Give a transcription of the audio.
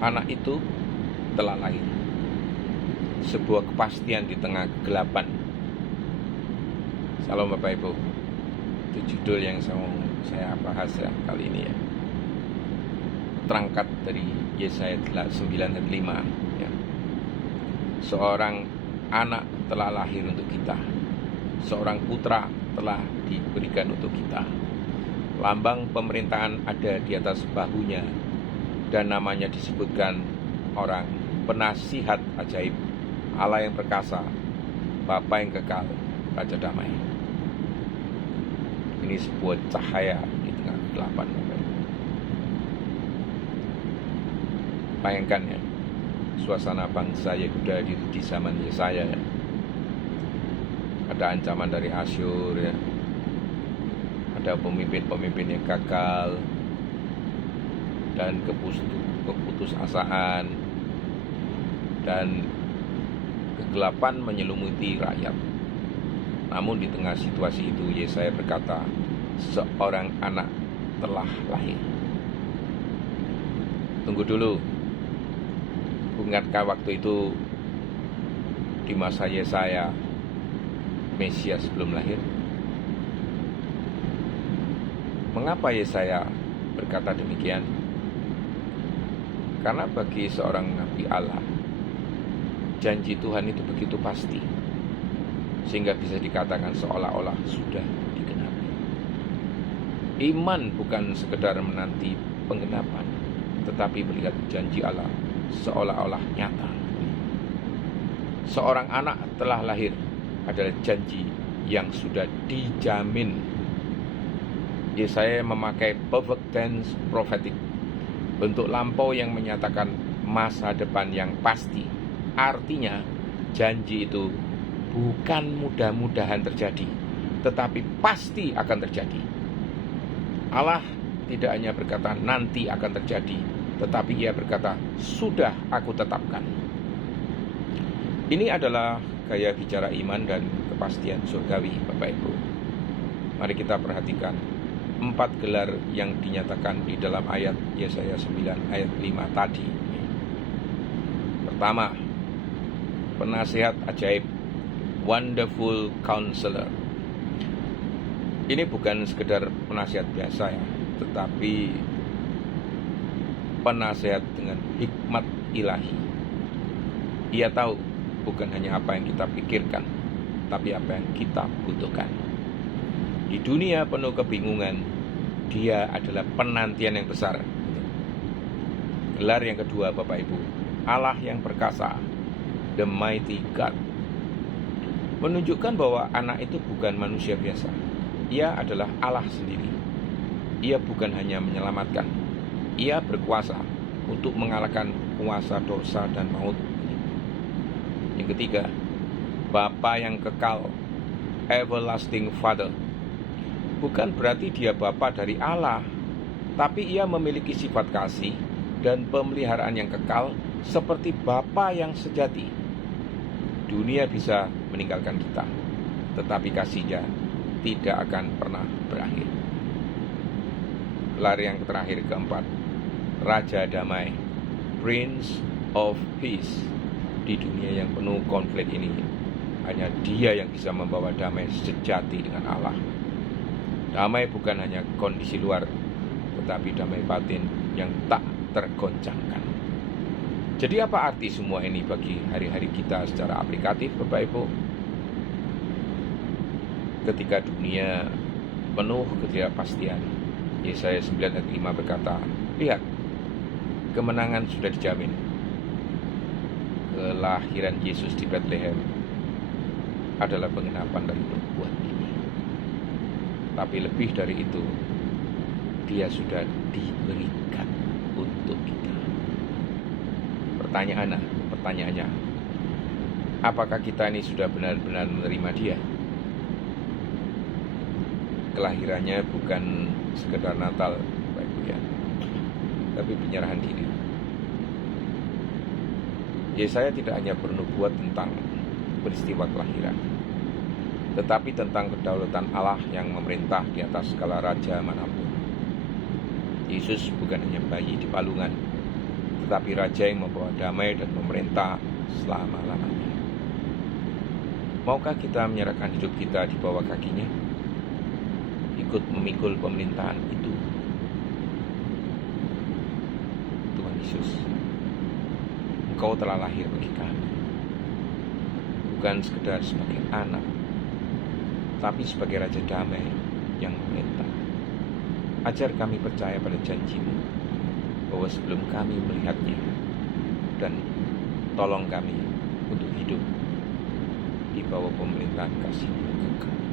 Anak itu telah lahir. Sebuah kepastian di tengah kegelapan. Salam Bapak Ibu. Itu judul yang saya bahas ya kali ini ya. Terangkat dari Yesaya 9 ayat 5 ya. Seorang anak telah lahir untuk kita. Seorang putra telah diberikan untuk kita. Lambang pemerintahan ada di atas bahunya, dan namanya disebutkan orang penasihat ajaib, Allah yang perkasa, Bapa yang kekal, Raja damai. Ini sebuah cahaya di tengah kegelapan. Bayangkan ya, suasana bangsa Yehuda di zaman Yesaya ya. Ada ancaman dari Asyur ya. Ada pemimpin-pemimpin yang gagal dan keputusasaan dan kegelapan menyelimuti rakyat. Namun di tengah situasi itu Yesaya berkata, seorang anak telah lahir. Tunggu dulu. Ingatkah waktu itu di masa Yesaya Mesias belum lahir? Mengapa Yesaya berkata demikian? Karena bagi seorang nabi Allah, janji Tuhan itu begitu pasti, sehingga bisa dikatakan seolah-olah sudah digenapi. Iman bukan sekedar menanti penggenapan, tetapi melihat janji Allah seolah-olah nyata. Seorang anak telah lahir adalah janji yang sudah dijamin. Yesaya memakai perfect tense prophetic, bentuk lampau yang menyatakan masa depan yang pasti. Artinya janji itu bukan mudah-mudahan terjadi, tetapi pasti akan terjadi. Allah tidak hanya berkata nanti akan terjadi, tetapi Ia berkata sudah aku tetapkan. Ini adalah gaya bicara iman dan kepastian surgawi, Bapak Ibu. Mari kita perhatikan 4 gelar yang dinyatakan di dalam ayat Yesaya 9 ayat 5 tadi. Pertama, penasihat ajaib, wonderful counselor. Ini bukan sekedar penasihat biasa ya, tetapi penasihat dengan hikmat ilahi. Ia tahu bukan hanya apa yang kita pikirkan, tapi apa yang kita butuhkan. Di dunia penuh kebingungan, Dia adalah penantian yang besar. Gelar yang kedua, Bapak Ibu, Allah yang perkasa, the mighty God. Menunjukkan bahwa anak itu bukan manusia biasa. Ia adalah Allah sendiri. Ia bukan hanya menyelamatkan, Ia berkuasa untuk mengalahkan kuasa dosa dan maut. Yang ketiga, Bapa yang kekal, everlasting Father. Bukan berarti Dia Bapa dari Allah, tapi Ia memiliki sifat kasih dan pemeliharaan yang kekal seperti Bapa yang sejati. Dunia bisa meninggalkan kita, tetapi kasih-Nya tidak akan pernah berakhir. Gelar yang terakhir keempat, Raja Damai, Prince of Peace. Di dunia yang penuh konflik ini, hanya Dia yang bisa membawa damai sejati dengan Allah. Damai bukan hanya kondisi luar, tetapi damai batin yang tak tergoncangkan. Jadi apa arti semua ini bagi hari-hari kita secara aplikatif, Bapak Ibu? Ketika dunia penuh ketidakpastian, Yesaya 9 ayat 5 berkata, lihat, kemenangan sudah dijamin. Kelahiran Yesus di Bethlehem adalah penggenapan dari nubuat ini. Tapi lebih dari itu, Dia sudah diberikan untuk kita. Pertanyaannya, apakah kita ini sudah benar-benar menerima Dia? Kelahirannya bukan sekedar Natal, Bapak Ibu ya, tapi penyerahan diri. Yesaya tidak hanya bernubuat tentang peristiwa kelahiran, tetapi tentang kedaulatan Allah yang memerintah di atas segala raja manapun. Yesus bukan hanya bayi di palungan, tetapi Raja yang membawa damai dan memerintah selama-lamanya. Maukah kita menyerahkan hidup kita di bawah kakinya? Ikut memikul pemerintahan itu. Tuhan Yesus, Engkau telah lahir bagi kami, bukan sekedar sebagai anak, tapi sebagai Raja damai yang memerintah. Ajar kami percaya pada janji-Mu, bahwa sebelum kami melihatnya, dan tolong kami untuk hidup di bawah pemerintahan kasih-Mu yang kekal.